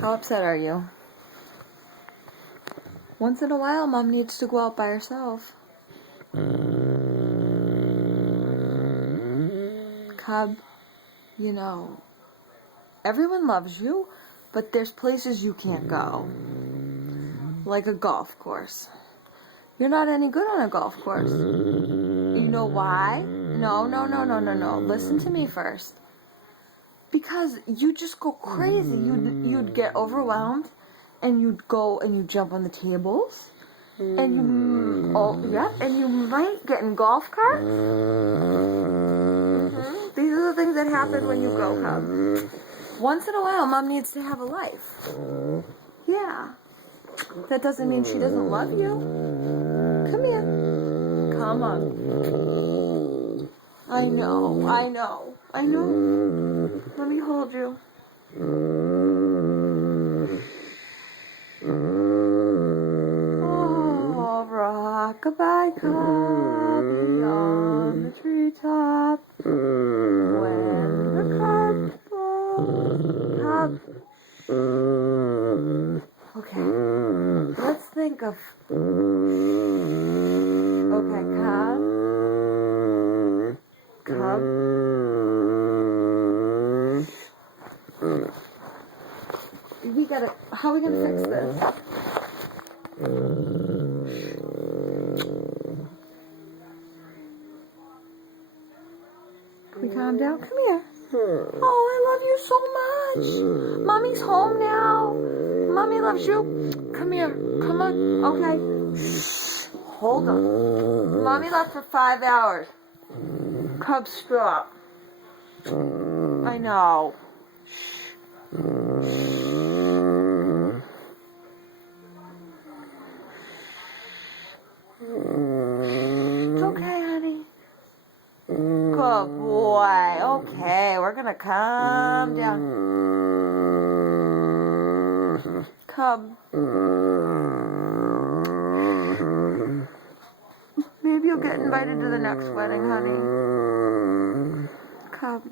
How upset are you? Once in a while, Mom needs to go out by herself. Cub, you know, everyone loves you, but there's places you can't go. Like a golf course. You're not any good on a golf course. You know why? No. Listen to me first. Because you just go crazy. You'd get overwhelmed, and you'd go and you jump on the tables, and you might get in golf carts. These are the things that happen when you go, Cub. Once in a while, Mom needs to have a life. Yeah. That doesn't mean she doesn't love you. Come here. Come on. I know. Let me hold you. Oh, rock-a-bye, cubby on the treetop. When the cub. Okay. Let's think of. Okay, Cub. How are we gonna fix this? Can we calm down? Come here. Oh, I love you so much. Mommy's home now. Mommy loves you. Come here. Come on. Okay. Shh. Hold on. Mommy left for 5 hours. Cub, stop. I know. It's okay, honey. Good boy. Okay, we're gonna calm down. Cub. Maybe you'll get invited to the next wedding, honey. Cub.